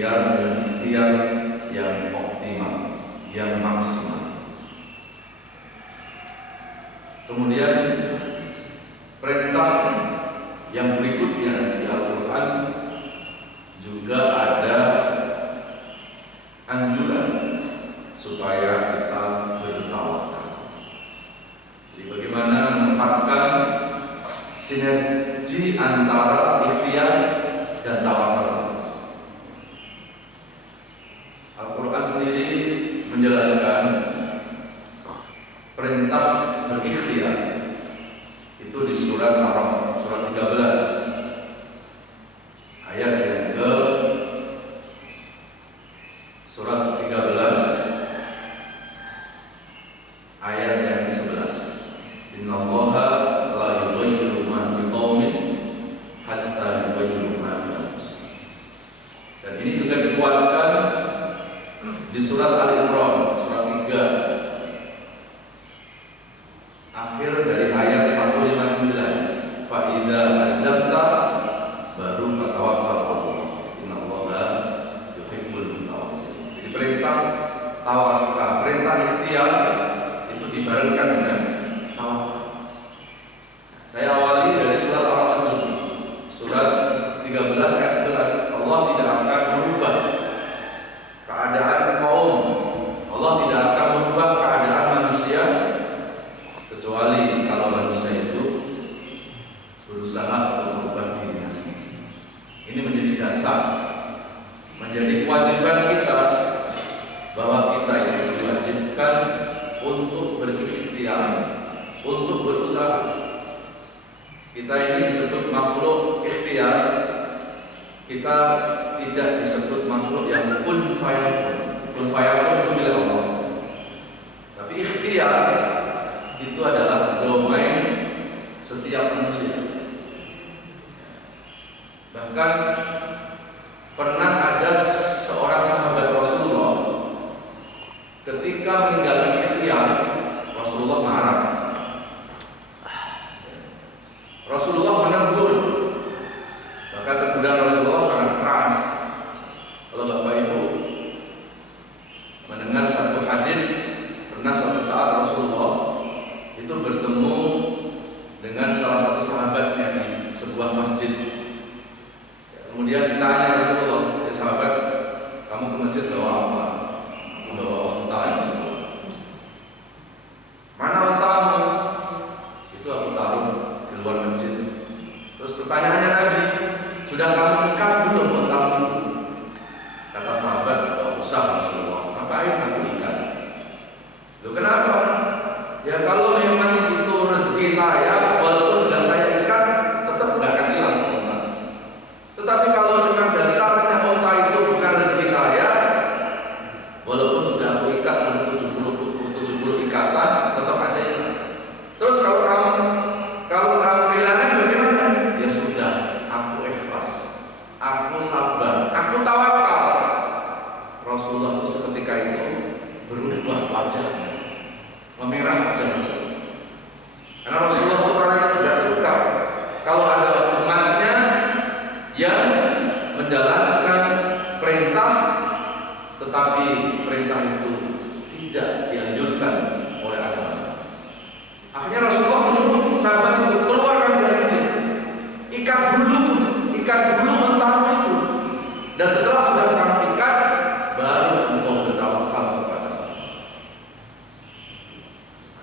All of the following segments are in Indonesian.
berikhtiar dengan ikhtiar yang optimal, yang maksimal. Kemudian perintah yang berikutnya di Al-Quran juga ada anjuran supaya kita bertawakal. Jadi bagaimana menempatkan sinergi antara ikhtiar dan tawakal. Al-Quran sendiri menjelaskan perintah berikhtiar itu di surat Ar-Rahman, surat 13 ayat yang ke surat 13 ayat yang ke-11. Innallaha la yughayyiru ma biqaumin hatta yughayyiru ma bi anfusihim. Dan ini juga dikuatkan di surat Al-Imran surat 3 akhir dari ayat 159. Fa idza azamta baru fatawakkal 'ala Allah. Innallaha yuhibbul mutawakkilin. Jadi perintah tawakal, perintah ikhtiar itu dibarengkan dengan tawakal. Saya awali dari surat Ar-Rahman dulu. Surat 13 ayat 11. Allah tidak akan merubah keadaan kaum. Allah tidak akan merubah keadaan manusia kecuali kalau manusia itu berusaha untuk merubah dirinya sendiri. Ini menjadi dasar, menjadi kewajiban kita bahwa kita itu diwajibkan untuk berikhtiar, untuk berusaha. Kita ini disebut makhluk ikhtiar. Kita tidak disebut makhluk yang kun fayakun. Kun fayakun itu milik Allah. Tapi ikhtiar itu adalah domain setiap manusia. Bahkan pernah ada seorang sahabat Rasulullah ketika meninggalkan ikhtiar, Rasulullah marah. Rasulullah menegur. Bahkan teguran Rasulullah sangat keras. Kalau Bapak Ibu mendengar satu hadis, pernah suatu saat Rasulullah itu bertemu dengan salah satu sahabatnya di sebuah masjid. Kemudian ditanya Rasulullah, "Ya sahabat, kamu ke masjid bawa apa?" "Aku bawa unta." "Mana untamu?" "Itu aku taruh di luar masjid." Terus pertanyaannya Nabi, "Sudah kamu ikat belum untamu?" Kata sahabat, "Tidak usah Rasulullah, ngapain aku ikat?" "Loh kenapa?" "Ya kalau memang itu rezeki saya, walaupun tidak saya ikat, tetap nggak akan hilang unta. Tetapi kalau dengan dasarnya unta itu bukan rezeki saya, walaupun sudah aku ikat sampai 70 ikatan, tetap aja hilang. Terus kalau kamu kehilangan bagaimana?" "Ya sudah, aku ikhlas, aku sabar, aku tawakal." Rasulullah itu seketika itu berubah wajahnya, memerah wajah Rasulullah. Karena Rasulullah itu orang yang tidak suka kalau ada umatnya yang menjalankan perintah, tetapi perintah itu tidak dianjurkan oleh agama. Akhirnya Rasulullah menyuruh sahabat itu keluarkan dari masjid, ikat dulu untamu itu, dan setelah sudah kamu ikat, baru engkau bertawakal kepada Allah.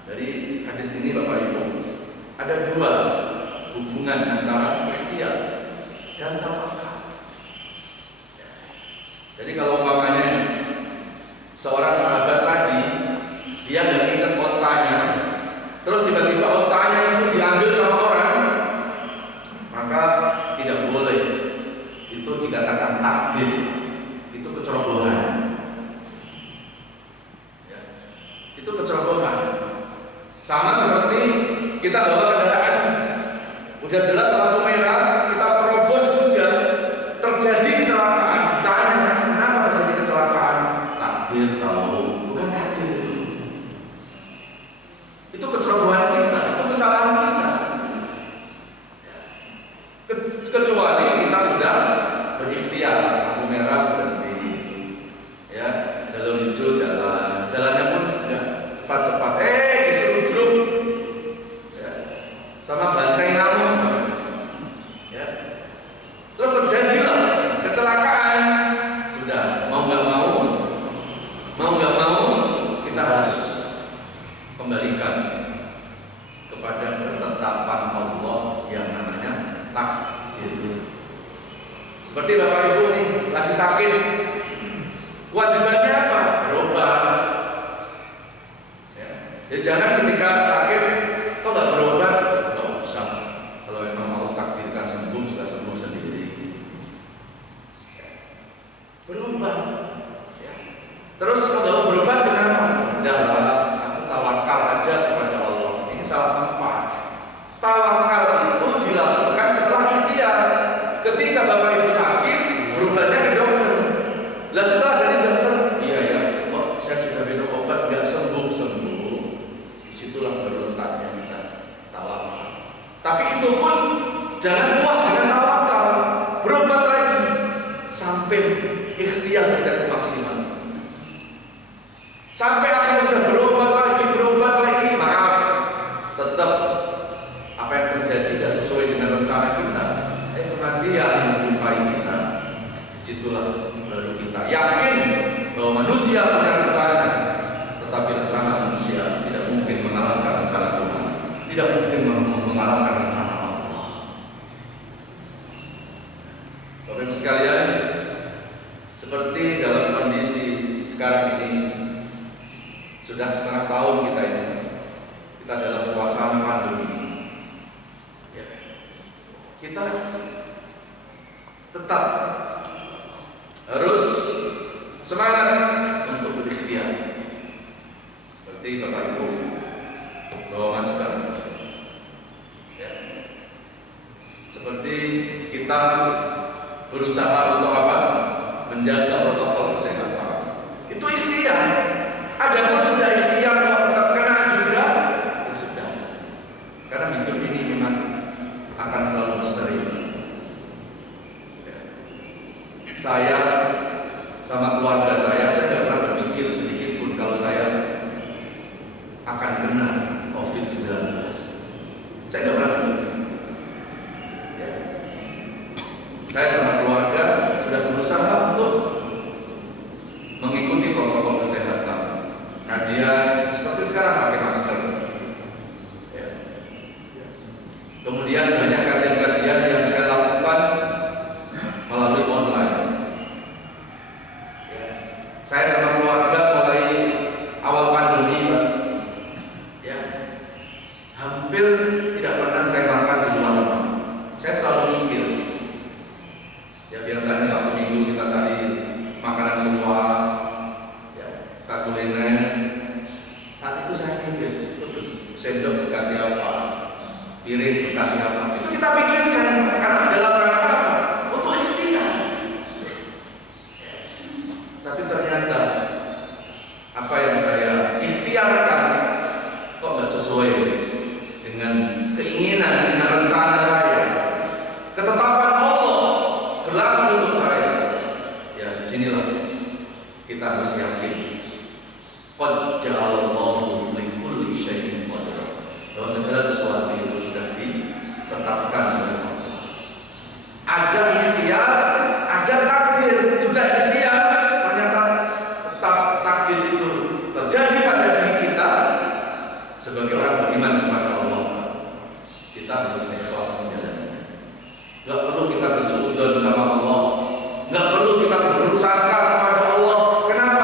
Dari hadis ini Bapak Ibu, ada dua hubungan antara ikhtiar dan tawakal. Jadi kalau umpamanya seorang sahabat tadi, dia nggak ingat ontanya, terus tiba-tiba ontanya itu diambil sama orang, maka tidak boleh. Itu dikatakan takdir, itu kecerobohan. Ya. Itu kecerobohan. Sama seperti kita bawa kendaraan, udah jelas lampu merah, kita terobos juga, terjadi kecelakaan, ditanya kenapa terjadi berubah. Ya. Terus kalau berubah kenapa? Udah, aku tawakal aja kepada Allah. Ini salah tempat. Tawakal itu dilakukan setelah ikhtiar. Ketika Bapak Ibu sakit, berobatnya ke dokter. Lah setelah jadi dokter, iya ya, kok saya sudah minum obat nggak sembuh-sembuh. Disitulah baru letaknya kita tawakal. Tapi itu pun jangan puas dengan tawakal, berobat lagi sampai ikhtiar kita itu maksimal. Sampai akhirnya sudah berobat lagi, maaf, tetap apa yang terjadi tidak sesuai dengan rencana kita. Kematian menjumpai kita. Disitulah baru kita yakin bahwa manusia punya rencana, tetapi rencana manusia tidak mungkin mengalahkan rencana Tuhan, tidak mungkin mengalahkan rencana Allah. Bapak Ibu sekalian, seperti dalam kondisi sekarang ini, sudah setengah tahun kita dalam suasana pandemi. Ya. Kita tetap harus semangat untuk berikhtiar. Seperti Bapak Ibu bawa masker. Ya. Seperti kita berusaha untuk apa? Menjaga protokol kesehatan. Itu ikhtiar. Ada pun sudah ikhtiar kalau tetap kena juga, ya sudah. Karena hidup ini memang akan selalu misteri. Ya. Saya sama keluarga saya tidak pernah berpikir sedikit pun kalau saya akan kena COVID-19. Saya tidak pernah berpikir. Ya. Saya sama keluarga sudah berusaha untuk mengikuti protokol kesehatan. Kajian seperti sekarang pakai masker. Ya. Kemudian banyak kajian-kajian yang saya lakukan melalui online. Ya. Saya sama keluarga mulai awal pandemi, Pak. Ya. Hampir tidak pernah saya makan di luar rumah. Saya selalu mikir. Ya biasanya Sabtu Minggu kita cari makanan keluar, ya, kita kuliner. Saat itu saya mikir, sendok dikasih apa, piring dikasih apa. Itu kita pikirkan karena dalam rangka apa? Untuk ikhtiar. Tapi ternyata apa yang saya ikhtiarkan kok nggak sesuai dengan keinginan, dengan rencana saya. Ketetapan Allah berlaku untuk saya. Ya, disinilah kita harus yakin. Qad ja'alallahu li kulli syai'in qadar. Bahwa segala sesuatu itu sudah ditetapkan oleh Allah. Ada ikhtiar, ada takdir. Sudah ikhtiar, ternyata tetap takdir itu terjadi pada diri kita. Sebagai orang beriman kepada Allah, kita harus ikhlas menjalaninya. Gak perlu kita bersuudzon sama Allah. Gak perlu kita berburuk sangka kepada Allah. Kenapa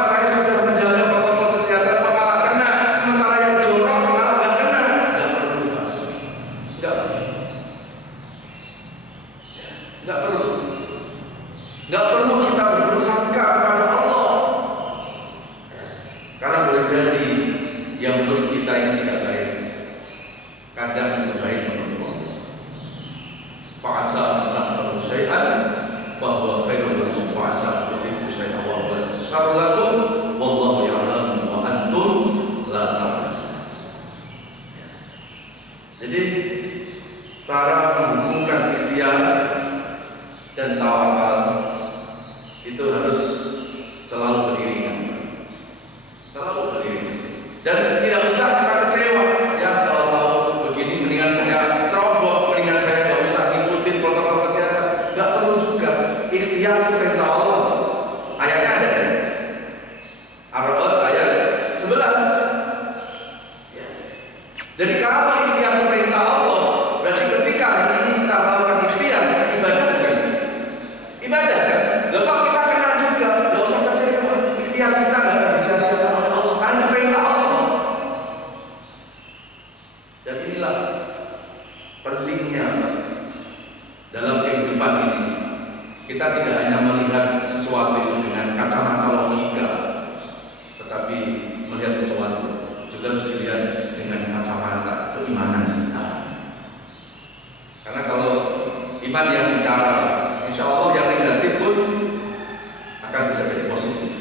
akan bisa jadi positif.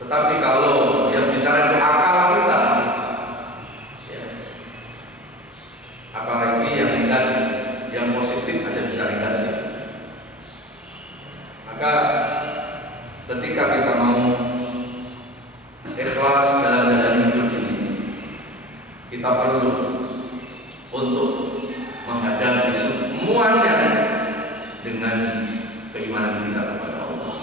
Tetapi kalau yang bicara di akal kita, ya, apalagi yang negatif, yang positif aja bisa negatif. Maka ketika kita mau ikhlas dalam menjalani hidup ini, kita perlu untuk menghadapi semuanya dengan keimanan kita kepada Allah.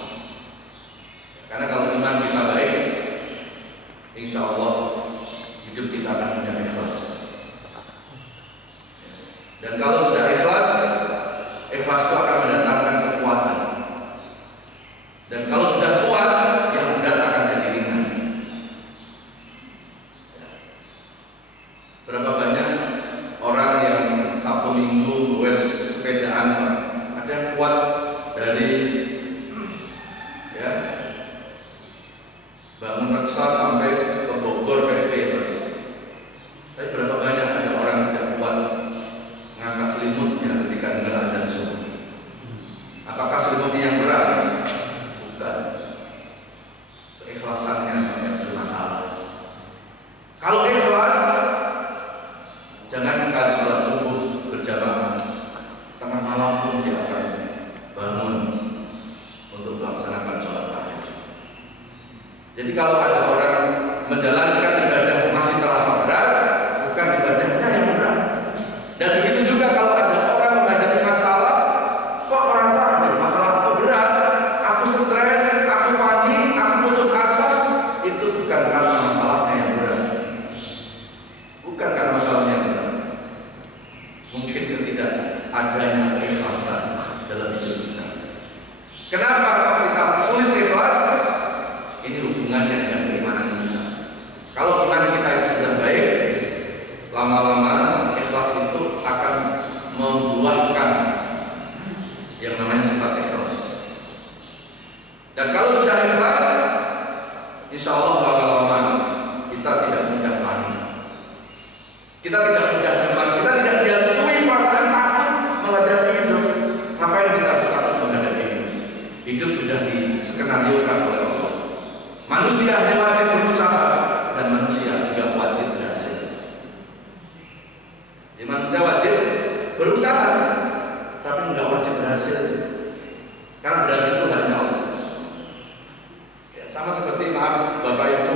Karena kalau iman kita baik, insya Allah hidup kita akan menjadi ikhlas. Dan kalau sudah ikhlas, ikhlas itu akan mendatangkan kekuatan. Dan kalau sudah kuat, yang berat akan jadi ringan. Berapa banyak orang yang Sabtu Minggu wes sepedaan, ada yang kuat dari ya bangun reksa sampai ke Bogor PP. Tapi berapa banyak ada orang tidak kuat ngangkat selimutnya ketika dengar azan subuh? Apakah selimutnya yang berat? Bukan. Keikhlasannya yang bermasalah. Kalau ikhlas, jangan kan sholat subuh berjamaah, tengah malam pun dia akan bangun untuk melaksanakan sholat tahajud. Jadi kalau ada orang menjalankan ibadah masih terasa berat, bukan ibadahnya yang berat. Dan begitu juga kalau ada orang menghadapi masalah, kok merasa masalah aku berat, aku stres, aku panik, aku putus asa, itu bukan karena masalahnya yang berat. Bukan karena masalahnya yang berat. Mungkin ketidak adanya keikhlasan dalam hidup kita. Kenapa kok kita sulit ikhlas? Ini hubungannya dengan keimanan kita. Kalau iman kita itu sudah baik, lama-lama ikhlas itu akan membuahkan yang namanya sifat ikhlas. Dan kalau sudah ikhlas, insya Allah lama-lama kita tidak mudah panik, kita tidak mudah cemas, kita tidak dihantui perasaan takut menghadapi hidup. Ngapain kita harus takut menghadapi hidup? Hidup sudah diskenariokan oleh Allah. Manusia hanya wajib berusaha dan manusia tidak wajib berhasil. Jadi manusia wajib berusaha, tapi tidak wajib berhasil. Karena berhasil itu hanya Allah. Ya, sama seperti maaf Bapak Ibu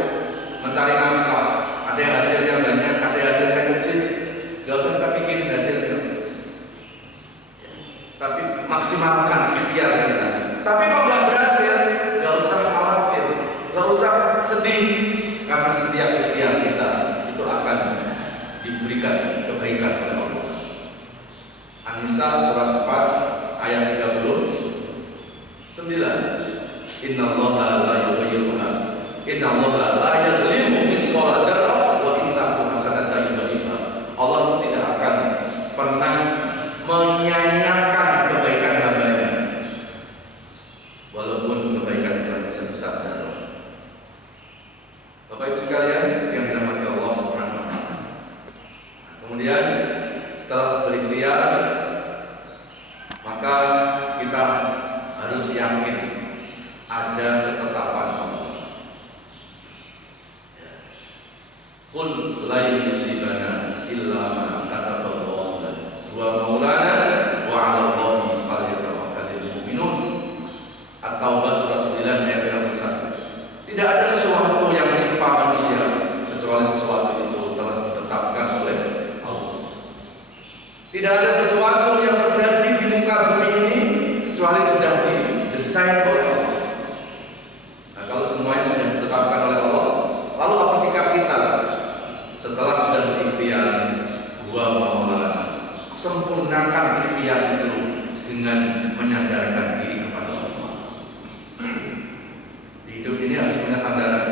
mencari nafkah, ada yang hasilnya banyak, ada yang hasilnya kecil, gak usah kita pikirin hasilnya. Ya, tapi maksimalkan ikhtiar kita. Tapi kalau nggak berhasil, gak usah khawatir, gak usah sedih, karena setiap ikhtiar kita itu akan diberikan kebaikan oleh Allah. An-Nisa surat 4 ayat 39. Innallaha la yughayyiru ma Innallaha la yadhlimu mithqala dzarrah wa in taku hasanatan yudha'ifha. Allah tidak akan pernah menyia-nyiakan kebaikan hamba-Nya, walaupun kebaikan itu sebesar zarah. Bapak Ibu sekalian yang dirahmati Allah Subhanahu wa taala. Kemudian setelah berikhtiar, maka kita harus yakin ada ketetapan Allah. Qul la yusibana illa ma kataballahu lana wa maulana wa 'ala Allahi falyatawakkalul mu'minun. At-Taubah surah 9 ayat 21. Tidak ada sesuatu yang menimpa manusia kecuali sesuatu itu telah ditetapkan oleh Allah. Tidak ada sesuatu yang terjadi di muka bumi ini kecuali sudah didesain oleh Allah. Nah, kalau semuanya sudah ditetapkan oleh Allah, lalu apa sikap kita setelah sudah berikhtiar? Wa maulana, sempurnakan ikhtiar itu dengan menyandarkan diri kepada Allah. Hidup ini harus punya sandaran.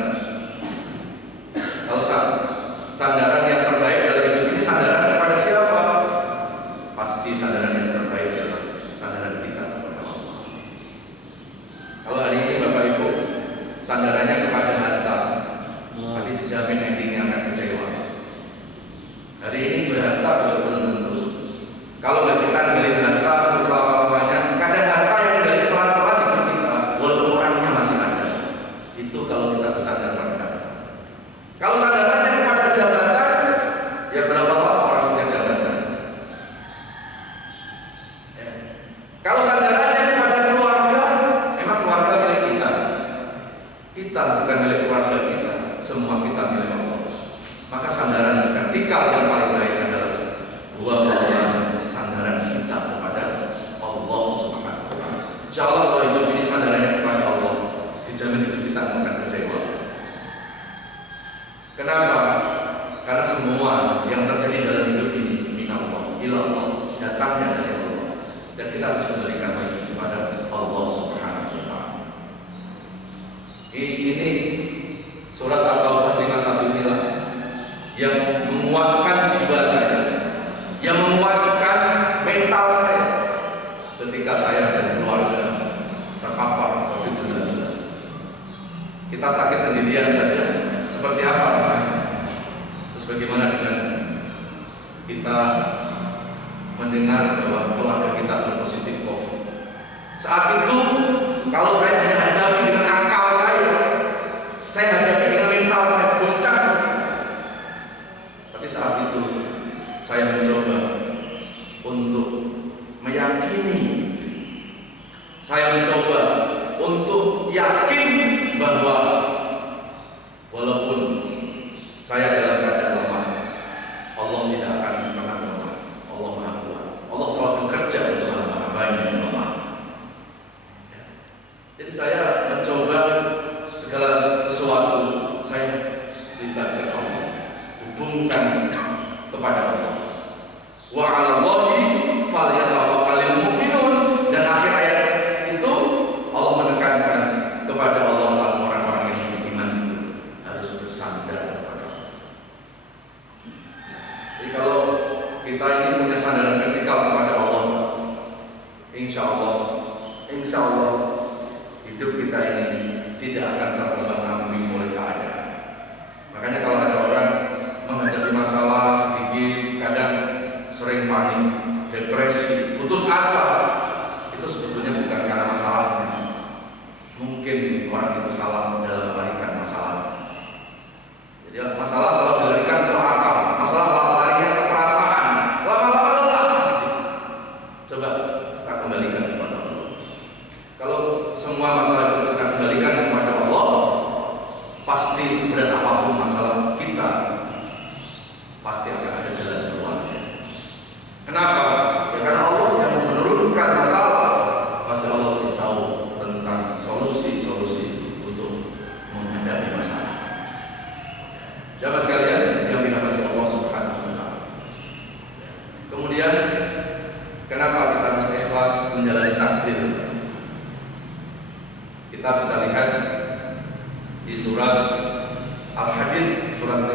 Kalau sandaran yang terbaik dalam hidup ini, sandaran kepada siapa? Pasti sandaran yang terbaik adalah sandaran kita kepada Allah. Kalau hari ini Bapak Ibu sandarannya kepada harta, pasti dijamin endingnya akan kecewa. Hari ini berharta, besok belum tentu. Kalau nggak kita ninggalin harta untuk selama-lamanya, Allah kalau hidup ini sandarannya kepada Allah, dijamin hidup kita akan kecewa. Kenapa? Karena semua yang terjadi dalam hidup ini minallah, ilallah, datangnya dari Allah, dan kita harus kembalikan lagi kepada Allah Subhanahu wa Ta'ala. Ini surat At-Taubah 51 inilah yang menguatkan jiwa saya, yang menguatkan mental saya ketika saya dan keluarga terpapar COVID-19. Kita sakit sendirian saja, seperti apa rasanya? Terus bagaimana dengan kita mendengar bahwa keluarga kita berpositif COVID? Saat itu, kalau saya hanya hadapi dengan akal saya hadapi dengan mental saya puncak. Tapi saat itu, saya mencoba untuk meyakini, saya mencoba untuk yakin bahwa walaupun saya dalam keadaan lemah, Allah tidak akan pernah lemah. Allah Maha Kuat. Allah selalu bekerja untuk hamba-hambanya yang lemah. Jadi saya mencoba segala sesuatu saya libatkan Allah, hubungkan kepada Allah. Wa 'alallahi falyatawakkalul mu'minun, dan akhir ayat itu Allah menekankan kepada Allah, orang-orang yang beriman itu harus bersandar kepada Allah. Jadi kalau kita ini punya sandaran vertikal kepada Allah, insya Allah hidup kita ini tidak akan terbebani oleh keadaan. Makanya kalau ada orang menghadapi masalah sedikit, kadang sering panik, depresi, putus asa, itu sebetulnya bukan karena masalahnya. Mungkin orang itu salah dalam melarikan masalah. Jadi masalah selalu dilarikan ke akal, masalah larinya ke perasaan, lama-lama lelah pasti. Coba kita kembalikan kepada Allah. Kalau semua masalah itu kita kembalikan kepada Allah, pasti seberat apapun masalah kita, pasti akan ada jalan keluarnya. Kenapa? Ya karena Allah yang menurunkan masalah, pasti Allah tahu tentang solusi-solusi untuk menghadapi masalah. Jamaah sekalian yang dirahmati Allah Subhanahu wa Ta'ala. Kemudian, kenapa kita harus ikhlas menjalani takdir? Kita bisa lihat di surat Al-Hadid, surat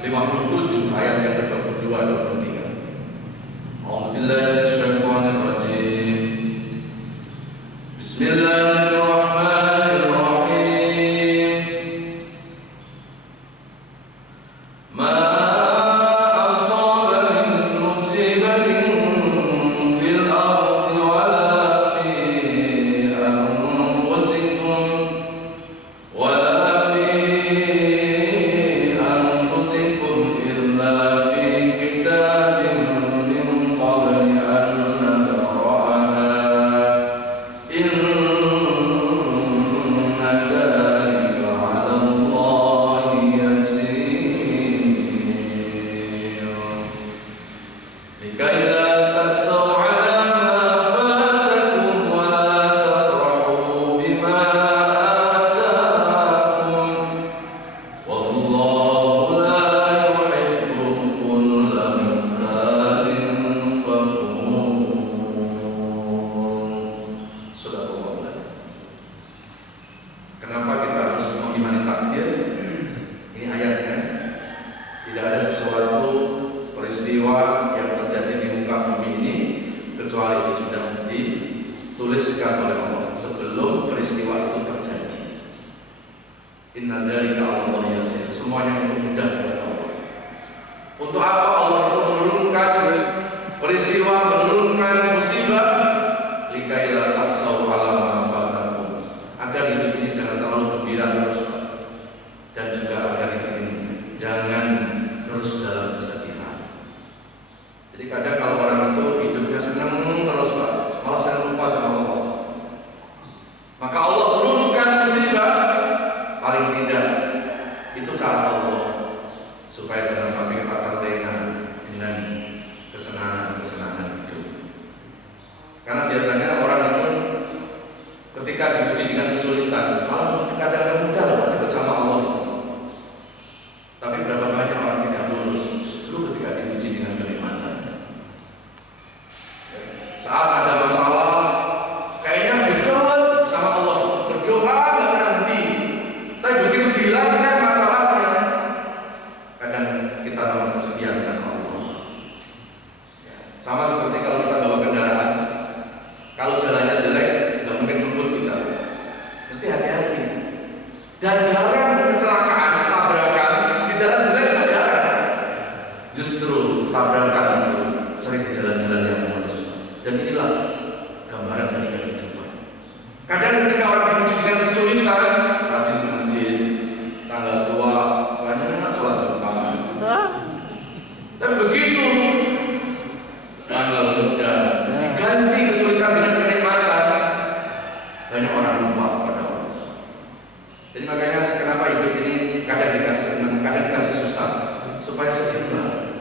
57 ayat yang ke-22 dan 23. A'udzubillahi minasyaitonir rajim. Bismillahirrahmanirrahim. Ma asaba min musibatin fil ardi wala fi anfusikum wala fi anfusikum illa fi kitabin min qabli an nabra'aha inna dhalika 'ala Allahi yasir likai la ta'saw 'ala ma fatakum wa la tafrahu bima ataakum wallahu la yuhibbu kulla mukhtalin fakhur. Subhanallah. Kenapa kita harus mengimani takdir? Ini ayatnya. Tidak ada sesuatu peristiwa yang terjadi di muka bumi ini kecuali itu sudah dituliskan oleh Allah sebelum peristiwa itu terjadi. Inna dzalika 'ala Allahi yasir. Semuanya itu mudah kepada Allah. Untuk apa Allah itu menurunkan peristiwa, menurunkan musibah? Likai la ta'saw 'ala ma fatakum, agar hidup ini jangan terlalu gembira terus, dan juga agar hidup ini jangan terus dalam kesedihan. Jadi kadang kalau orang itu hidupnya senang terus Pak, malah saya lupa sama Allah. Maka Allah turunkan musibah, paling tidak itu cara Allah supaya jangan sampai kita terlena Karena biasanya orang itu ketika diuji dengan kesulitan, malah kadang-kadang mudah loh dekat sama Allah. Tapi berapa banyak orang tidak lulus justru ketika diuji dengan kenikmatan. Saat ada masalah, kayaknya dekat sama Allah, berdoa nggak berhenti. Tapi begitu dihilangkan masalahnya, kadang kita dalam kesepian dengan Allah. Sama seperti kalau kita bawa kendaraan, kalau jalannya jelek, nggak mungkin ngebut kita, mesti hati-hati. Dan jarang kecelakaan, tabrakan di jalan jelek itu jarang. Justru tabrakan itu sering di jalan-jalan yang mulus. Dan inilah gambaran dari kehidupan. Kadang ketika orang diuji dengan kesulitan, rajin ke masjid, tanggal tua, banyak sholat berjamaah. Tapi begitu tanggal muda diganti kesulitan dengan kenikmatan, banyak orang lupa pada Allah. Jadi makanya kenapa hidup ini kadang dikasih senang, kadang dikasih susah, supaya seimbang.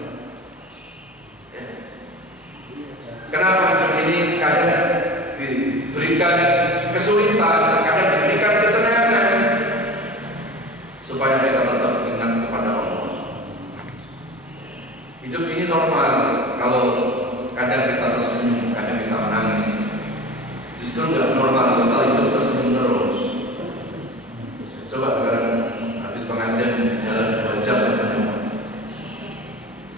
Ya. Kenapa hidup ini kadang diberikan kesulitan, kadang diberikan kesenangan, supaya kita tetap ingat kepada Allah. Hidup ini normal kalau kadang kita tersenyum, kadang kita menangis. Justru nggak normal kalau hidup tersenyum terus. Coba sekarang habis pengajian di jalan 2 jam tersenyum.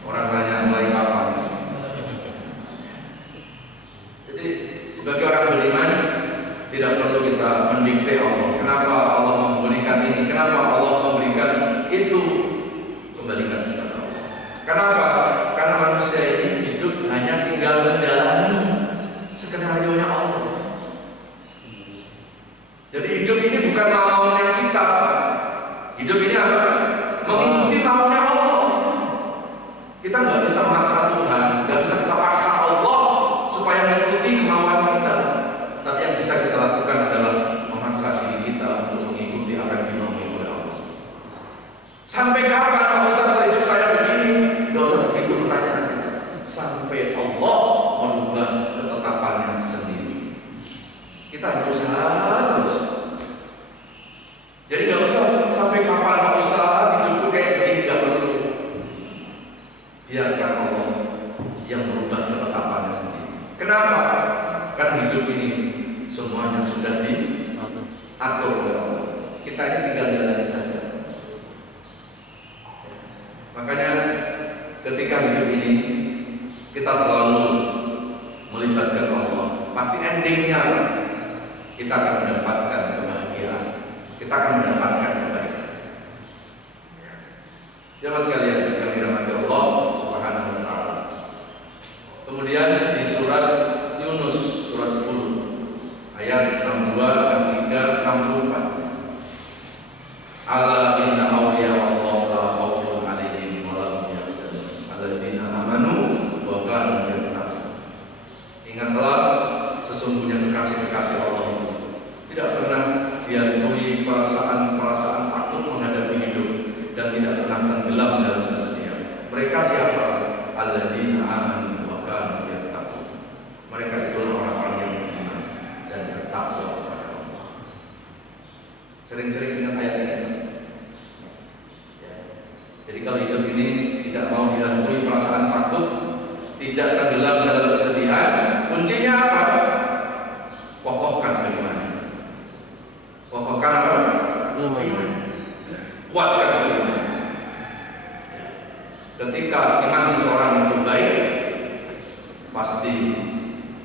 Orang nanya mulai kapan. Jadi sebagai orang beriman tidak perlu kita mendikte Allah. Kenapa Allah memberikan ini? Kenapa Allah memberikan itu? Kembalikan kepada Allah. Kenapa? Karena manusia ini hidup hanya tinggal menjalani skenario-nya Allah. Jadi hidup ini bukan maunya kita. Hidup ini apa? Mengikuti maunya Allah. Kita nggak bisa memaksa Tuhan, nggak bisa kita paksa Allah supaya mengikuti kemauan kita. Tapi yang bisa kita lakukan adalah memaksa diri kita untuk mengikuti apa yang dimaui oleh Allah. Sampai kapan Pak Ustaz hidup saya begini? Nggak usah begitu pertanyaannya. Sampai Allah merubah ketetapannya sendiri. Kita harus usaha terus. Jadi nggak usah sampai kapan Pak Ustaz hidupku kayak begini, nggak perlu. Biarkan Allah yang merubah ketetapannya sendiri. Kenapa? Karena hidup ini semuanya sudah diatur oleh Allah. Kita ini tinggal jalani saja. Makanya ketika hidup ini kita selalu melibatkan Allah, pasti endingnya kita akan mendapatkan kebahagiaan, kita akan mendapatkan kebaikan. Jemaah sekalian yang dirahmati Allah Subhanahu wa taala. Kemudian di surat Yunus surat 10 ayat 62, 63, 64. Ala inna awliya Allah la khaufun 'alaihim wa la hum yahzanun alladzina amanu wa kanu yattaqun. Ingatlah sesungguhnya kekasih-kekasih Allah itu tidak pernah diantui perasaan-perasaan takut menghadapi hidup dan tidak pernah tenggelam dalam kesedihan. Mereka siapa? Alladzina amanu wa kanu yattaqun. Mereka itulah orang-orang yang beriman dan bertakwa kepada Allah. Sering-sering ingat ayat ini. Jadi kalau hidup ini tidak mau dihantui perasaan takut, tidak tenggelam dalam kesedihan, kuncinya apa? Kokohkan keimanan. Kokohkan apa? Iman. Kuatkan keimanan. Ketika iman seseorang itu baik, pasti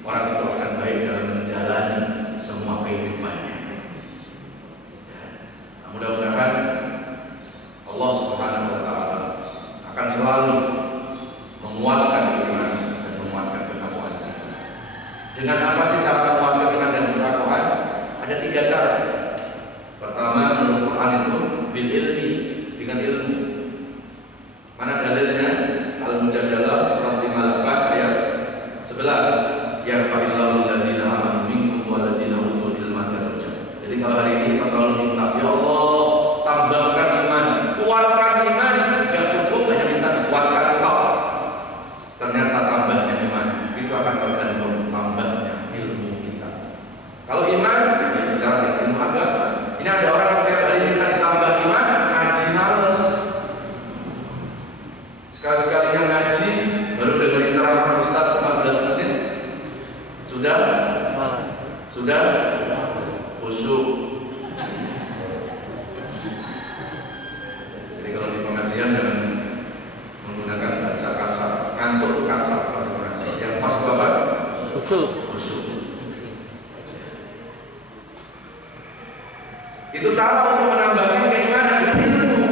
orang itu akan baik dalam menjalani semua kehidupannya. Nah, mudah-mudahan Allah Subhanahu wa taala akan selalu menguatkan iman dan menguatkan ketakwaan. Dengan apa sih cara menguatkan iman dan ketakwaan? Ada 3 cara. Pertama, menurut Quran itu bil ilmi, dengan ilmu. Mana dalilnya? Al-Mujadalah surat 58 ayat 11. Yarfa'illahu alladziina aamanu minkum walladziina utul ilma darajat. Jadi kalau hari ini kita selalu minta, ya Allah, tambahkan iman, kuatkan iman. Gak cukup hanya minta dikuatkan tok. Ternyata tambahnya iman itu akan tergantung tambahnya ilmu. Kalau iman, ya bicara ilmu agama. Ini ada orang setiap hari minta ditambah iman, ngaji males. Sekali-sekalinya ngaji, baru dengerin ceramah Ustaz 15 menit, sudah khusyuk. Jadi kalau di pengajian jangan menggunakan bahasa kasar, ngantuk kasar kalau di pengajian. Yang pas apa? Khusyuk. Itu cara untuk menambahkan keimanan dengan ilmu.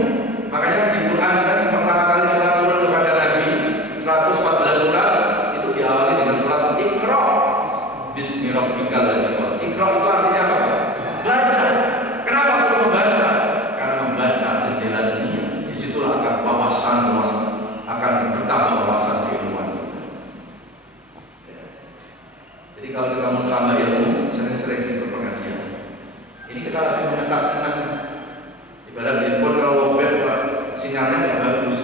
Makanya di Quran kan pertama kali surat turun kepada Nabi 114 surat itu diawali dengan surat Iqra bismi rabbikal ladzi khalaq. Iqra itu artinya apa? Baca. Kenapa suruh membaca? Karena membaca jendela dunia. Disitulah akan wawasan akan bertambah wawasan keilmuan. Jadi kalau kita mau tambah ilmu, sering-sering ikut pengajian. Ini kita lagi mengecas tenang. Ibarat handphone kalau lobet, sinyalnya nggak bagus.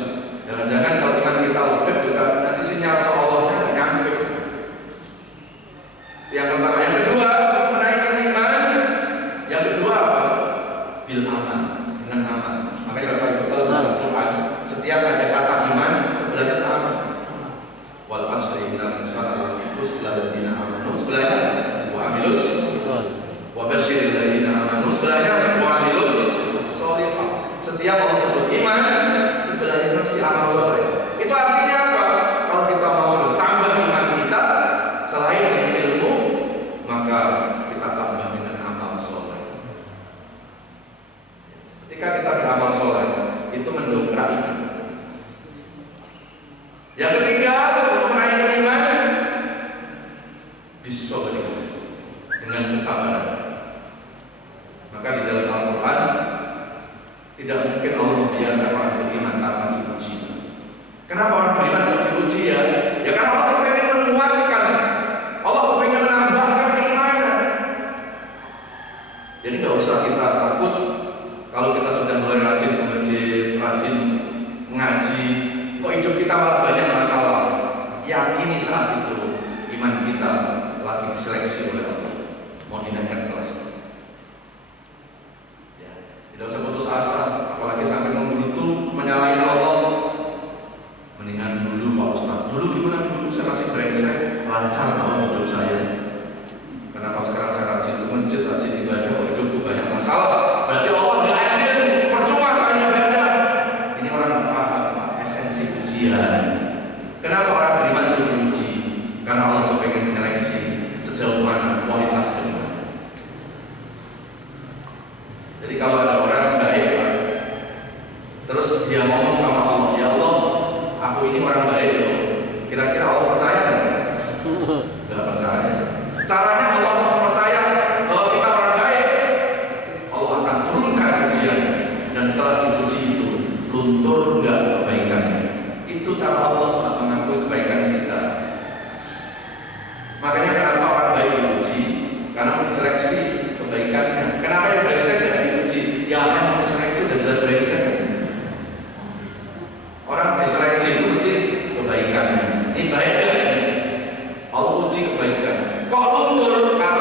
Jangan-jangan kalau iman kita lobet juga nanti sinyal atau Allahnya nggak nyampe. Yang pertama, yang kedua untuk menaikkan iman. Yang kedua apa? Bil amal, dengan amal. Makanya kalau dalam Quran setiap ada kata iman sebelahnya amal. Wal asri innal insana lafi khusr illa alladziina aamanu, sebelahnya wa amilus wa basyiril ladziina aamanu, sebelahnya wa amilus sholihah. Setiap Allah sebut iman, sebelahnya mesti amal soleh. Itu artinya apa? Kalau kita mau bertambah iman kita selain dengan ilmu, maka kita tambah dengan amal soleh. Ketika kita beramal soleh, itu mendongkrak iman. Yang ketiga, untuk menaikkan iman, bisobri, dengan kesabaran. Maka di dalam Al-Quran tidak mungkin Allah membiarkan orang beriman tanpa diuji. Kenapa orang beriman tidak diuji ya? Ya karena Allah ingin menguatkan, Allah ingin menambahkan keimanan. Jadi nggak usah kita takut kalau kita sudah mulai rajin ke masjid, rajin ngaji, kok hidup kita malah banyak masalah. Yakini saat itu iman kita lagi diseleksi oleh Allah, mau dinaikkan kelas. Ya, tidak usah putus asa, apalagi sampai menggerutu menyalahin Allah. Mendingan dulu Pak Ustaz, dulu gimana dulu saya masih brengsek, lancar dalam hidup saya. Kenapa sekarang saya rajin ke masjid, rajin ibadah, kok hidupku banyak masalah? Berarti Allah nggak adil, percuma saya ibadah. Ini orang nggak paham esensi ujian. Kenapa orang beriman itu diuji? Karena Allah ingin menyeleksi sejauh mana kualitas beriman. Jadi kalau ada orang baik, terus dia ngomong sama Allah, ya Allah, aku ini orang baik loh. Kira-kira Allah percaya nggak? Nggak percaya. Caranya Allah percaya bahwa kita orang baik, Allah akan turunkan ujian, dan setelah diuji itu luntur nggak kebaikannya. Itu cara Allah mengakui kebaikan kita. Makanya kenapa orang baik diuji? Karena diseleksi kebaikannya. Kenapa yang brengsek tidak diuji? Ya memang diseleksi sudah jelas brengsek. Orang diseleksi itu mesti kebaikannya. Ini baik gak? Allah uji kebaikan. Kok luntur? Apa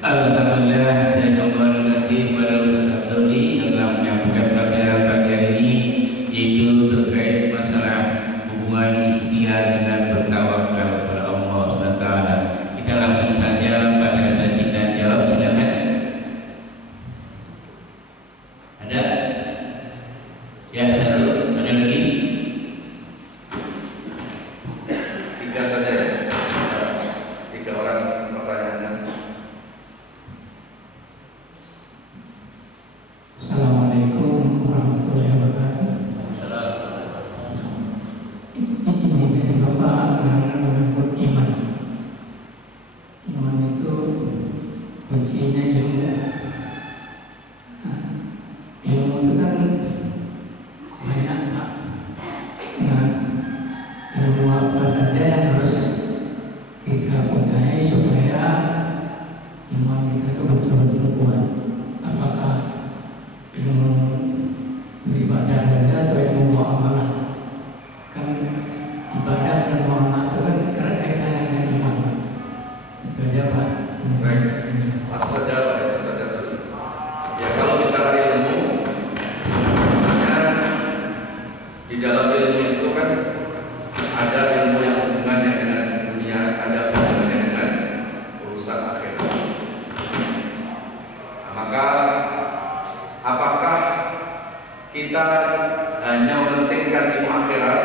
Alhamdulillah, saya kembali lagi kepada Ustaz Abdulli yang telah menyampaikan pelajaran pagi hari ini, yaitu terkait masalah hubungan ikhtiar dengan bertawakal kepada Allah SWT. Kita langsung saja pada sesi dan jawab, silakan. Ada? Ya, satu. Ada lagi? Tiga saja ya. Tiga orang pertanyaannya. Assalamualaikum warahmatullahi wabarakatuh. Ini Bapak menyebut iman. Iman itu kuncinya ilmu. Nah, ilmu itu kan banyak Pak. Nah, ilmu apa saja yang harus kita punyai supaya iman kita itu betul-betul kuat. Apakah ilmu beribadah saja atau ilmu muamalah? Kan ibadah dan muamalah itu kan erat kaitannya dengan iman. Itu aja Pak. Baik, langsung saja Pak, langsung saja dulu. Ya kalau bicara ilmu, makanya di dalam ilmu itu kan ada ilmu yang hubungannya dengan dunia, ada hubungannya dengan urusan akhir. Nah, maka apakah kita hanya mementingkan ilmu akhirat,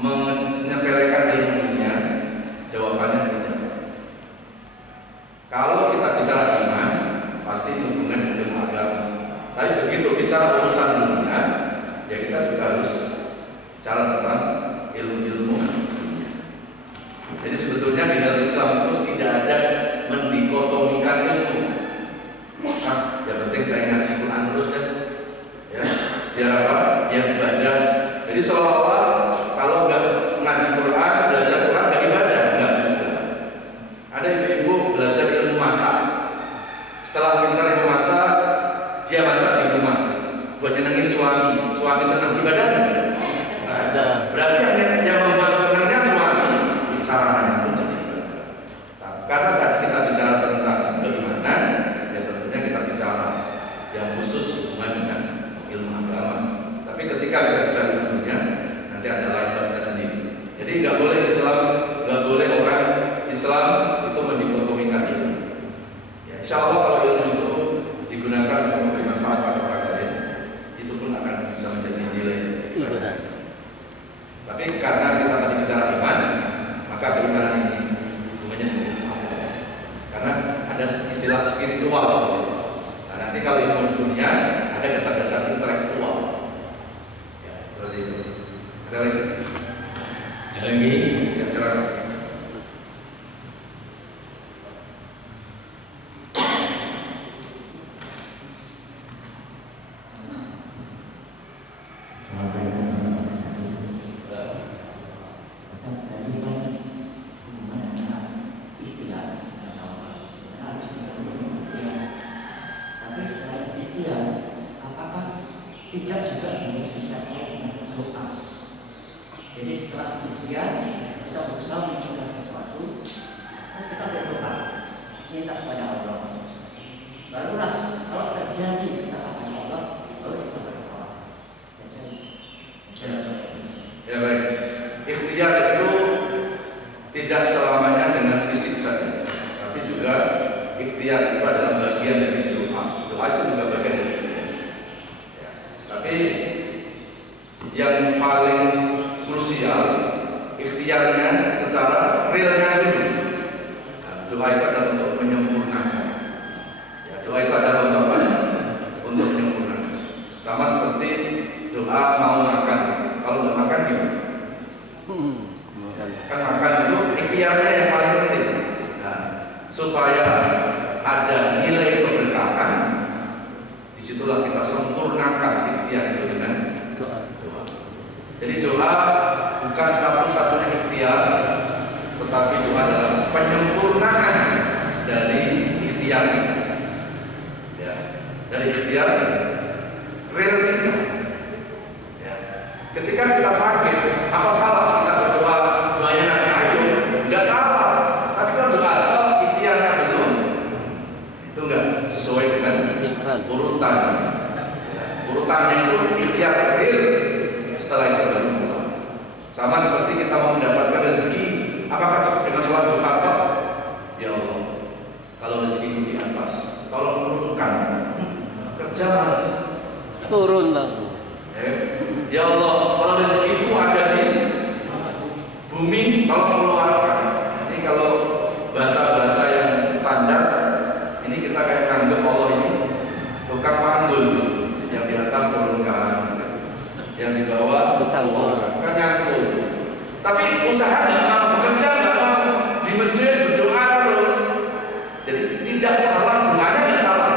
menyepelekan ilmu dunia? Jawabannya tidak. Kalau kita bicara iman, pasti hubungan dengan ilmu agama. Tapi begitu bicara urusan dunia, ya kita juga harus bicara tentang ilmu-ilmu dunia. Jadi sebetulnya di dalam Islam itu tidak ada mendikotomikan ilmu. Nah, yang penting saya ngaji Quran terus kan, ya, biar apa? Biar ibadah. Jadi seolah-olah kalau nggak ngaji Quran, belajar Quran nggak ibadah, nggak juga. Ada ibu-ibu belajar ilmu masak. Setelah pintar ilmu masak, dia masak di rumah buat nyenengin suami. Suami senang, ibadah nggak ada. Berarti yang membuat senangnya suami, sarannya pun jadi ibadah. Nah, karena tadi kita bicara tentang keimanan, ya tentunya kita bicara yang khusus hubungan dengan ilmu agama. Tapi ketika kita bicara ilmunya, nanti ada lain sendiri. Jadi nggak boleh Islam, nggak boleh orang Islam itu mendikotomikan ilmu. Ya, insya Allah kalau ilmu itu digunakan untuk memberi manfaat pada orang lain, itu pun akan bisa menjadi nilai ibadah. Tapi karena kita tadi bicara iman, maka keimanan ini hubungannya dengan ilmu agama. Karena ada istilah spiritual. Nah, nanti kalau ilmu dunia ada kecerdasan intelektual. Ya, seperti itu. Ada lagi? Ada lagi? Ya, silakan. Tidak juga bisa dengan doa. Jadi setelah ikhtiar kita berusaha mencegah sesuatu, terus kita berdoa, minta kepada Allah. Barulah kalau terjadi kita kepada Allah, baru kita berdoa. Ya baik. Ikhtiar itu tidak selamanya dengan fisik saja, tapi juga ikhtiar itu adalah bagian dari doa. Doa itu juga bagian dari ikhtiar. Ya. Tapi yang paling krusial ikhtiarnya secara realnya dulu. Nah, doa itu adalah untuk menyempurnakan. Ya, doa itu adalah untuk apa? Untuk menyempurnakan. Sama seperti doa mau makan. Kalau nggak makan gimana? Kan makan itu ikhtiarnya yang paling penting. Nah, supaya ada nilai keberkahan, disitulah kita sempurnakan ikhtiar itu dengan doa. Jadi doa bukan satu-satunya ikhtiar, tetapi doa adalah penyempurnaan urutannya itu ikhtiar terakhir, setelah itu baru doa. Sama seperti kita mau mendapatkan rezeki, apakah cukup dengan sholat duha? Ya Allah, kalau rezekiku di atas, tolong turunkan. Kerja harus turun lah. Ya Allah, kalau rezekiku ada di bumi, tolong keluarkan. Ini kalau bahasa-bahasa yang standar, ini kita kayak nganggep Allah ini tukang panggul, yang di atas turunkan, yang di bawah keluarkan, kan nyangkul. Tapi usaha nggak mau, bekerja nggak mau, di masjid berdoa terus. Jadi tidak salah, duhanya nggak salah,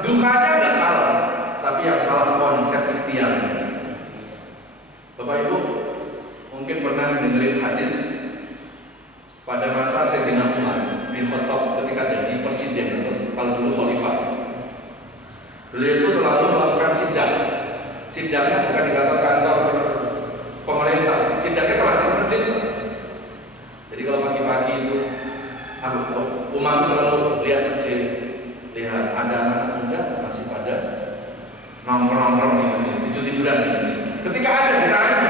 duhanya nggak salah, tapi yang salah konsep ikhtiarnya. Bapak Ibu mungkin pernah dengerin hadis pada masa Sayyidina Umar bin Khattab ketika jadi presiden atau kalau dulu khalifah. Beliau itu selalu melakukan sidang. Sidangnya bukan di kantor pemerintah, sidangnya ke masjid. Jadi kalau pagi-pagi itu Umar selalu lihat masjid, lihat ada anak muda masih pada nongkrong-nongkrong di masjid, tidur-tiduran di masjid. Ketika ada ditanya,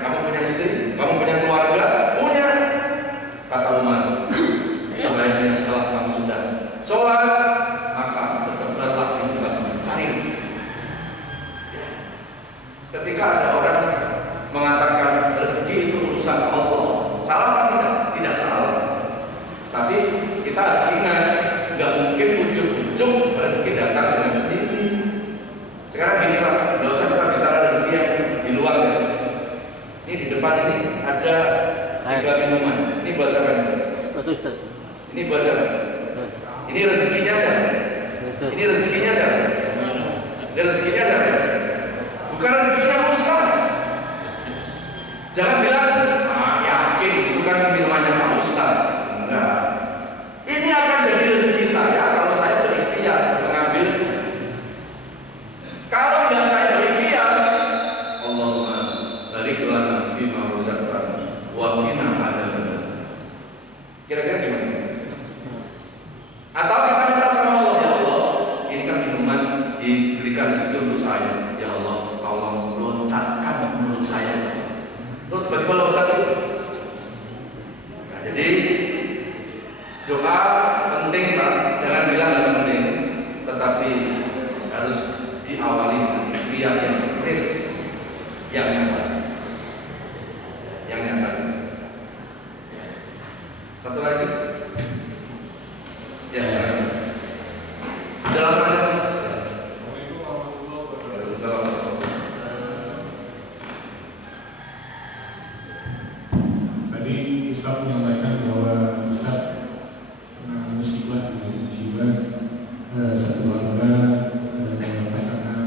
kamu punya istri, kamu punya keluarga, punya. Kata Umar, sebaiknya setelah kamu sudah sholat, maka bertebarlah di tempat mencari rezeki. Ketika ada orang mengatakan rezeki itu urusan Allah, salah atau tidak? Tidak salah. Tapi kita harus ingat, nggak mungkin ujung-ujung rezeki datang dengan sendiri. Sekarang gini Pak, nggak usah kita bicara rezeki yang di luar ya. Ini di depan ini ada 3 minuman. Ini buat siapa? Ini buat siapa? Ini rezekinya siapa? Ini rezekinya siapa? Ini rezekinya siapa? Bukan rezekinya Ustaz. Jangan bilang, yakin itu kan minumannya Pak Ustaz. Enggak. Ini akan jadi rezeki saya kalau saya berikhtiar mengambil. Kalau enggak saya berikhtiar, Allahumma barik lana fima razaqtana wa qina adzabannar. Kira-kira gimana? Atau kita minta sama Allah, ya Allah, ini kan minuman diberikan rezeki untuk saya. Ya Allah, tolong loncatkan mulut saya. Terus tiba-tiba loncat itu. Nah, jadi doa penting Pak, jangan bilang nggak penting, tetapi harus diawali dengan ikhtiar yang real, yang nyata, yang nyata. Satu lagi, ya, ada langsung aja. Tadi Ustaz menyampaikan bahwa Ustaz pernah musibah satu keluarga karena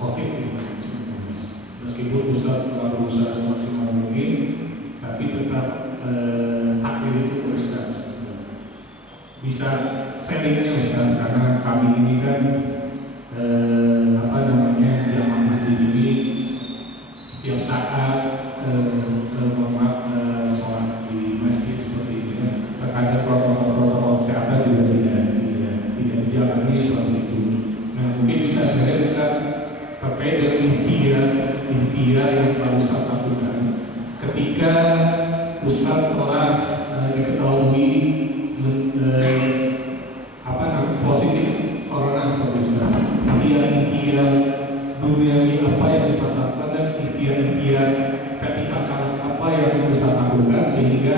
COVID. Meskipun Ustaz telah berusaha semaksimal mungkin, tapi tetap takdir itu Ustaz. Bisa sharingnya Ustaz, karena kami ini kan jamaah di sini setiap saat sholat di masjid seperti ini kan terkadang protokol kesehatan juga tidak dijalani seperti itu. Nah mungkin bisa saya Ustaz terkait dengan ikhtiar yang Pak Ustaz lakukan ketika Ustaz telah diketahui positif corona seperti Ustaz. Ikhtiar duniawi apa yang Ustaz lakukan dan ikhtiar vertikal kelas apa yang Ustaz lakukan sehingga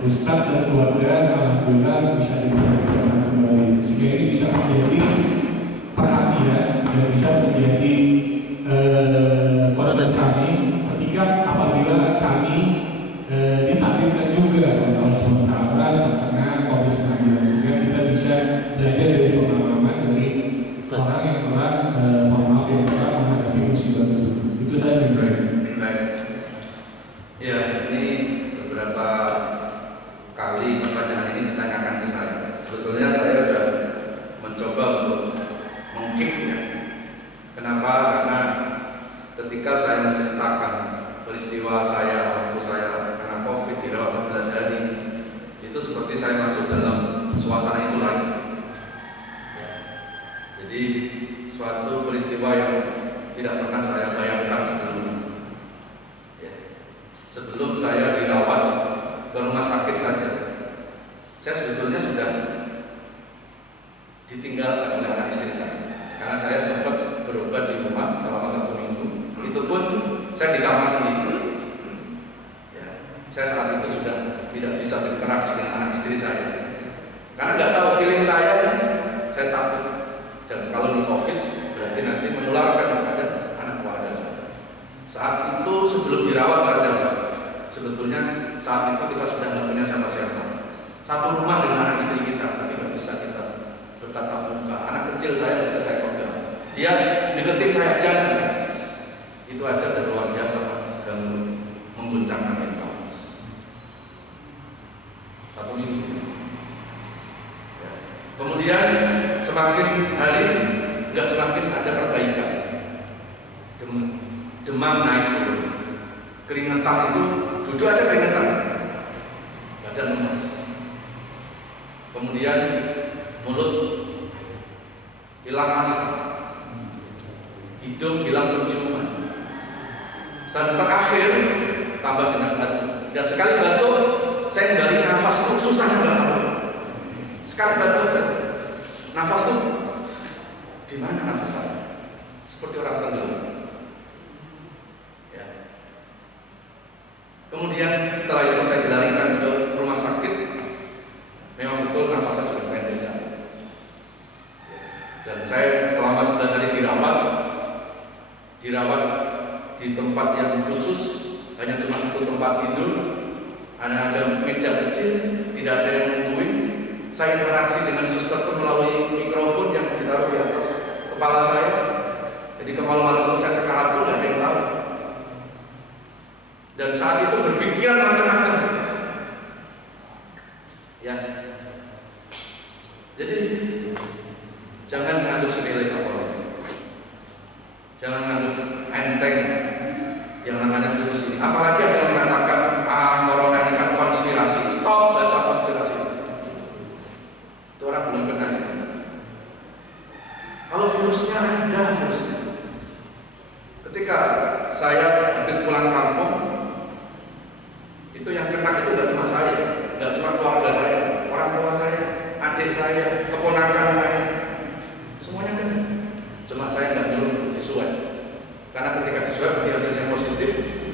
Ustaz dan keluarga alhamdulillah bisa diperjalan kembali, sehingga ini bisa menjadi perhatian dan bisa menjadi concern kami ketika apabila kami ditakdirkan juga oleh Allah SWT terkena COVID-19, sehingga kita bisa belajar dari pengalaman dari orang yang telah yang telah menghadapi musibah tersebut. Itu saya juga. Ya, ini beberapa kali pertanyaan ini ditanyakan ke saya. Sebetulnya saya sudah mencoba untuk mengkipnya. Kenapa? Karena ketika saya menceritakan peristiwa saya waktu saya kena COVID dirawat 11 hari, itu seperti saya masuk dalam suasana itu lagi. Jadi suatu tidak pernah saya bayangkan sebelumnya. Ya. Sebelum saya dirawat ke rumah sakit saja, saya sebetulnya sudah ditinggal oleh anak istri saya, karena saya sempat berobat di rumah selama 1 minggu. Itu pun saya di kamar sendiri. Ya. Saya saat itu sudah tidak bisa berinteraksi dengan anak istri saya, karena nggak tahu feeling saya takut. Dan kalau di COVID berarti nanti menularkan kepada anak keluarga saya. Saat itu sebelum dirawat saja, sebetulnya saat itu kita sudah nggak punya siapa-siapa. Satu rumah dengan anak istri kita, tapi nggak bisa kita bertatap muka. Anak kecil saya udah saya pegang, dia deketin saya aja. Itu aja udah luar biasa dan mengguncangkan mental. 1 minggu. Ya. Kemudian semakin hari nggak semakin ada perbaikan. Demam naik turun, keringetan itu duduk aja keringetan, badan lemas. Kemudian mulut hilang asa, hidung hilang penciuman, dan terakhir tambah dengan batuk. Dan sekali batuk, saya kembali nafas tuh susah juga. Sekali batuk, nafas tuh di mana nafas saya? Seperti orang tenggelam. Ya. Kemudian setelah itu saya dilarikan ke rumah sakit. Memang betul nafasnya sudah pendek saya. Dan saya selama 11 hari dirawat di tempat yang khusus, hanya cuma 1 tempat tidur, hanya ada meja kecil, tidak ada yang nungguin. Saya interaksi dengan suster itu melalui mikrofon yang ditaruh di atas kepala saya. Jadi kemaluan itu saya sekarat pun tidak ada yang tahu. Dan saat itu berpikiran macam-macam. Ya. Jadi jangan menganggap sepele corona. Jangan menganggap enteng yang namanya virus ini. Apalagi ada yang mengatakan corona ini kan konspirasi. Stop bahasa konspirasi. Itu orang belum kenal. Kalau virusnya ada virusnya. Ketika saya habis pulang kampung, itu yang kena itu nggak cuma saya, nggak cuma keluarga saya, orang tua saya, adik saya, keponakan saya, semuanya kena. Cuma saya nggak nyuruh diswab, karena ketika diswab berarti hasilnya positif,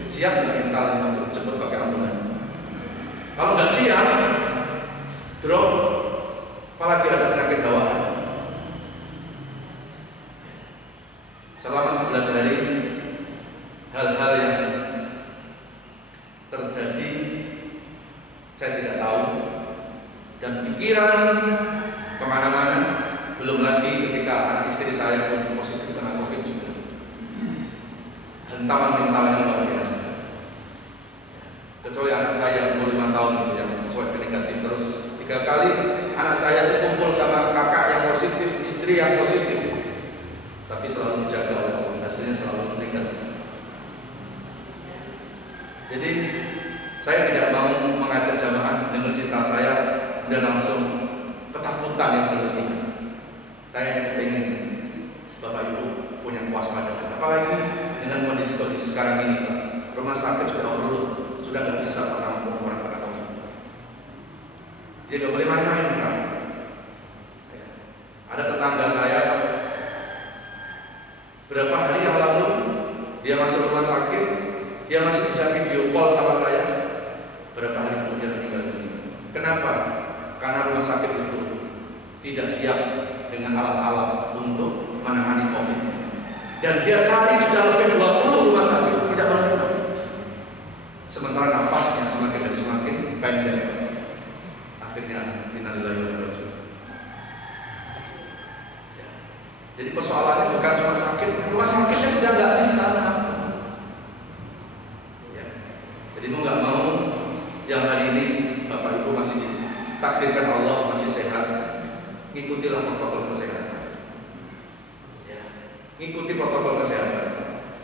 siap nggak mentalnya untuk cepat pakai ambulan. Kalau nggak siap, drop, apalagi ada penyakit bawaan. Selama 11 hari, hal-hal yang terjadi saya tidak tahu, dan pikiran kemana-mana. Belum lagi ketika anak istri saya pun positif kena COVID juga. Hantaman mentalnya luar biasa. Kecuali anak saya umur 5 tahun itu yang swab negatif terus 3 kali. Anak saya itu kumpul sama kakak yang positif, istri yang positif, tapi selalu dijaga oleh Allah, hasilnya selalu negatif. Jadi saya tidak mau mengajak jamaah dengan cinta saya dan langsung ketakutan yang berlebihan. Saya ingin Bapak Ibu punya kewaspadaan. Apalagi dengan kondisi sekarang ini, Pak. Rumah sakit sudah overload, sudah nggak bisa menampung orang kena COVID. Dia nggak boleh main-main sekarang. Ada tetangga saya, berapa hari yang lalu dia masuk rumah sakit, dia masih bisa video call sama saya. Berapa hari kemudian meninggal dunia. Kenapa? Karena rumah sakit itu tidak siap dengan alat-alat untuk menangani COVID. Dan dia cari sudah lebih 20 rumah sakit tidak menemukan. Sementara nafasnya semakin pendek. Akhirnya innalillahi wa inna ilaihi raji'un. Jadi persoalannya bukan cuma sakit, rumah sakitnya sudah nggak bisa. Ya. Jadi mau nggak mau, yang hari ini Bapak Ibu masih ditakdirkan Allah masih sehat, ngikutilah protokol kesehatan. Ya. Ngikuti protokol kesehatan.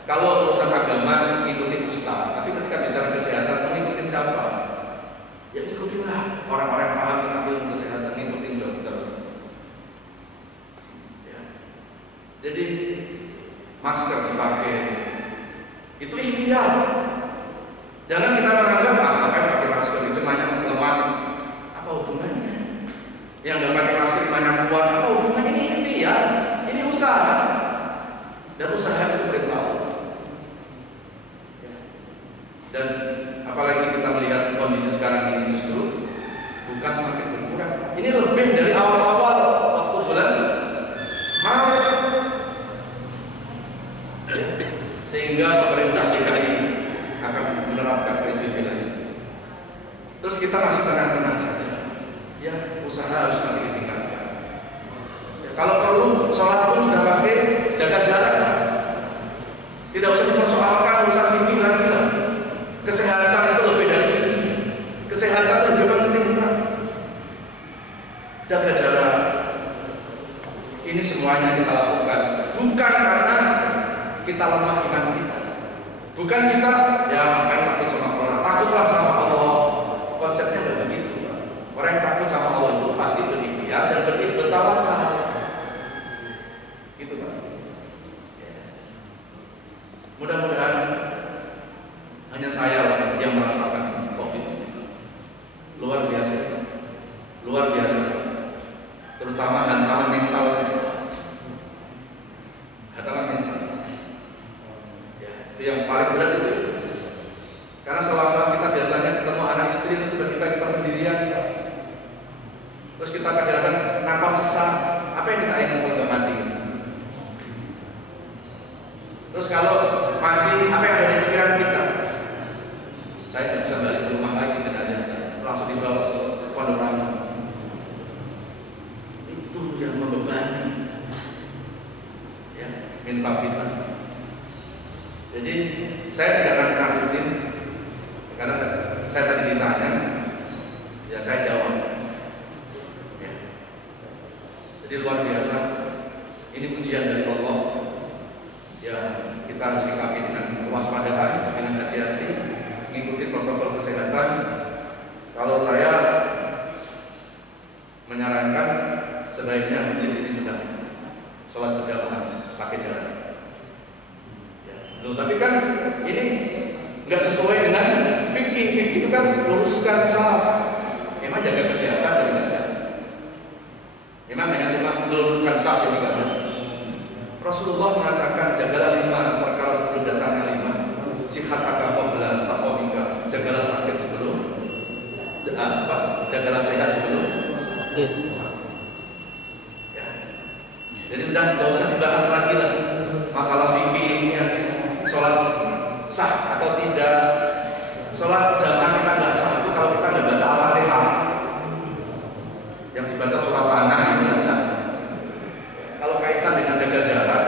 Kalau urusan agama ngikuti ustaz, tapi ketika bicara kesehatan mengikuti siapa? Ya ngikutilah orang-orang yang paham tentang ilmu kesehatan, ngikutin dokter. Ya. Jadi masker dipakai, itu ikhtiar. Jangan kita menganggap kan pakai masker itu banyak lemah. Apa hubungannya? Yang nggak pakai masker banyak kuat. Apa hubungannya? Ini ikhtiar, ini usaha. Dan usaha itu perintah Allah. Dan apalagi kita melihat kondisi sekarang ini justru bukan semakin berkurang. Ini lebih dari awal-awal waktu bulan Maret. Sehingga pemerintah DKI akan menerapkan PSBB lagi. Terus kita masih tenang-tenang saja. Ya, usaha harus semakin ditingkatkan. Ya, kalau perlu sholat pun sudah pakai jaga jarak. Tidak usah dipersoalkan urusan fikih lagi lah. Kesehatan itu lebih dari fikih. Kesehatan lebih penting, Pak. Jaga jarak. Ini semuanya kita lakukan bukan karena kita lemah iman kita. Bukan kita ya ngapain takut sama corona. Takutlah sama Allah. Konsepnya tidak begitu, Pak. Orang yang takut sama Allah itu pasti berikhtiar dan bertawakal. Gitu, Pak. Mudah-mudahan hanya saya yang merasakan COVID. Luar biasa. Luar biasa. Terutama hantaman mental. Hantaman mental. Ya, itu yang paling berat itu. Karena selama kita biasanya ketemu anak istri terus tiba-tiba kita sendirian. Terus kita kadang-kadang napas sesak. Apa yang kita ingin kalau nggak mati? Terus kalau mati, apa yang ada di pikiran kita? Saya tidak bisa balik ke rumah lagi, jenazah saya langsung dibawa ke Pondok Rangon. Itu yang membebani, ya, mental kita. Jadi saya tidak akan menakutin, karena saya tadi ditanya, ya saya jawab. Ya. Jadi luar biasa, ini ujian dari Allah. Ya, kita harus sikapi dengan kewaspadaan, dengan hati-hati, mengikuti protokol kesehatan. Kalau saya menyarankan sebaiknya masjid ini sudah sholat berjamaah pakai jarak. Ya. Loh, tapi kan ini nggak sesuai dengan fikih. Fikih itu kan luruskan salaf. Memang jaga kesehatan dari mana? Memang hanya cuma meluruskan salaf ini kan? Rasulullah mengatakan jagalah 5 perkara sebelum datangnya 5. Sihataka qabla saqamika, jagalah sakit sebelum jagalah sehat sebelum sakit. Ya. Jadi sudah nggak usah dibahas lagi lah masalah fikih ini ya. Sholat sah atau tidak. Sholat jamaah kita nggak sah itu kalau kita nggak baca Al-Fatihah. Yang dibaca surat Tanah itu nggak sah. Kalau kaitan dengan jaga jarak,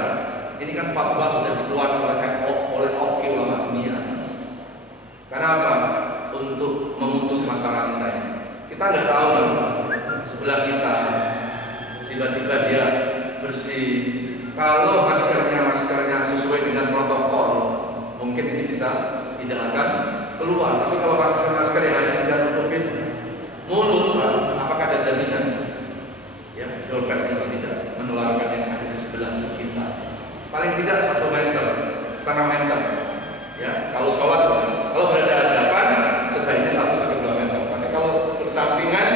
ini kan fatwa sudah dikeluarkan oleh oke ulama dunia. Karena apa? Untuk memutus mata rantai. Kita nggak tahu kan, sebelah kita tiba-tiba dia bersih. Kalau maskernya sesuai dengan protokol, mungkin ini bisa tidak akan keluar. Tapi kalau masker yang hanya sekedar nutupin mulut, apakah ada jaminan? Ya, dompet itu tidak menularkan yang ada di sebelah kita. Paling tidak 1 meter, setengah meter. Ya, kalau sholat, kalau berada hadapan sebaiknya 1-2 meter. Tapi kalau bersampingan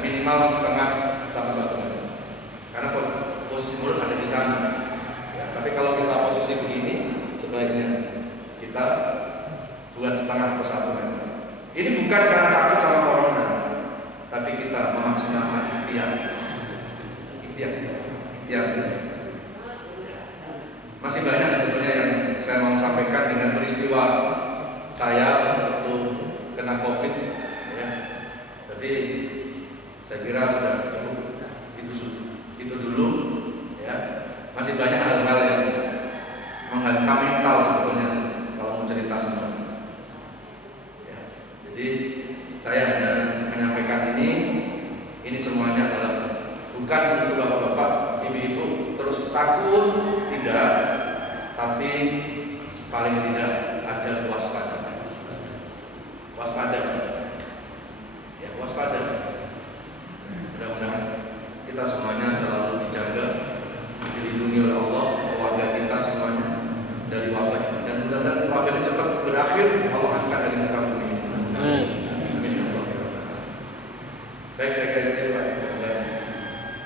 minimal setengah sampai 1 meter. Karena posisi mulut ada di sana. Ya, tapi kalau kita posisi begini, sebaiknya kita buat setengah atau 1 meter. Ini bukan karena takut sama corona, tapi kita memaksimalkan ikhtiar. Masih banyak sebetulnya yang saya mau sampaikan dengan peristiwa saya waktu kena COVID. Ya. Jadi saya kira sudah cukup itu dulu. Ya. Masih banyak hal-hal yang menghantam mental sebetulnya kalau mau cerita semua. Ya. Jadi saya hanya menyampaikan ini semuanya adalah bukan untuk bapak-bapak, ibu-ibu terus takut, tidak, tapi paling tidak ada waspada. Ya, waspada. Mudah-mudahan kita semuanya selalu dijaga, dilindungi oleh Allah, keluarga kita semuanya. Baik, saya kira Pak,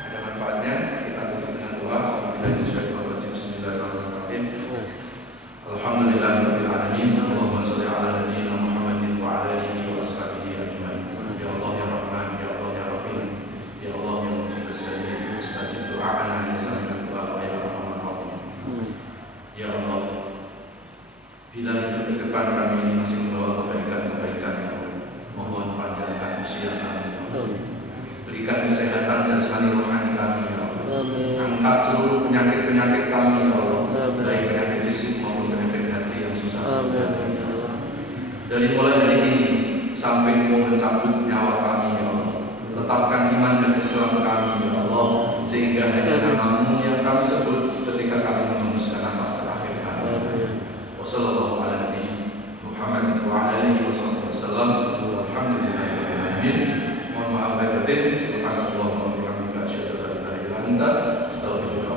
ada manfaatnya. Kita tutup dengan doa. Bismillahirrahmanirrahim. Alhamdulillahirabbil alamin. Allahumma shalli ala nabiyyina Muhammadin wa ala alihi wa ashabihi ajmain. Ya Allah ya Rahman, ya Allah ya Rahim, ya Allah ya Mujib as-salim, istajib du'ana ya sami'ad du'a ya Rahman Rahim. Ya Allah, bila hidup ke depan kami ini masih membawa kebaikan-kebaikan, ya Allah, mohon panjangkan usia kami. Berikan kesehatan jasmani rohani kami, ya Allah. Angkat seluruh penyakit-penyakit kami, ya Allah, baik penyakit fisik maupun penyakit hati yang susah. Dari mulai hari ini sampai Engkau mencabut nyawa kami, ya Allah, tetapkan iman dan Islam kami, ya Allah, sehingga hanya nama-Mu yang kami sebut ketika kami menghembuskan nafas terakhir kami. Wassallallahu ala nabi Muhammad wa ala alihi wasallam. Alhamdulillahirabbil alamin. Mohon maaf lahir batin. Subhanallah wa bihamdihi, asyhadu an la ilaha illa anta, astaghfiruka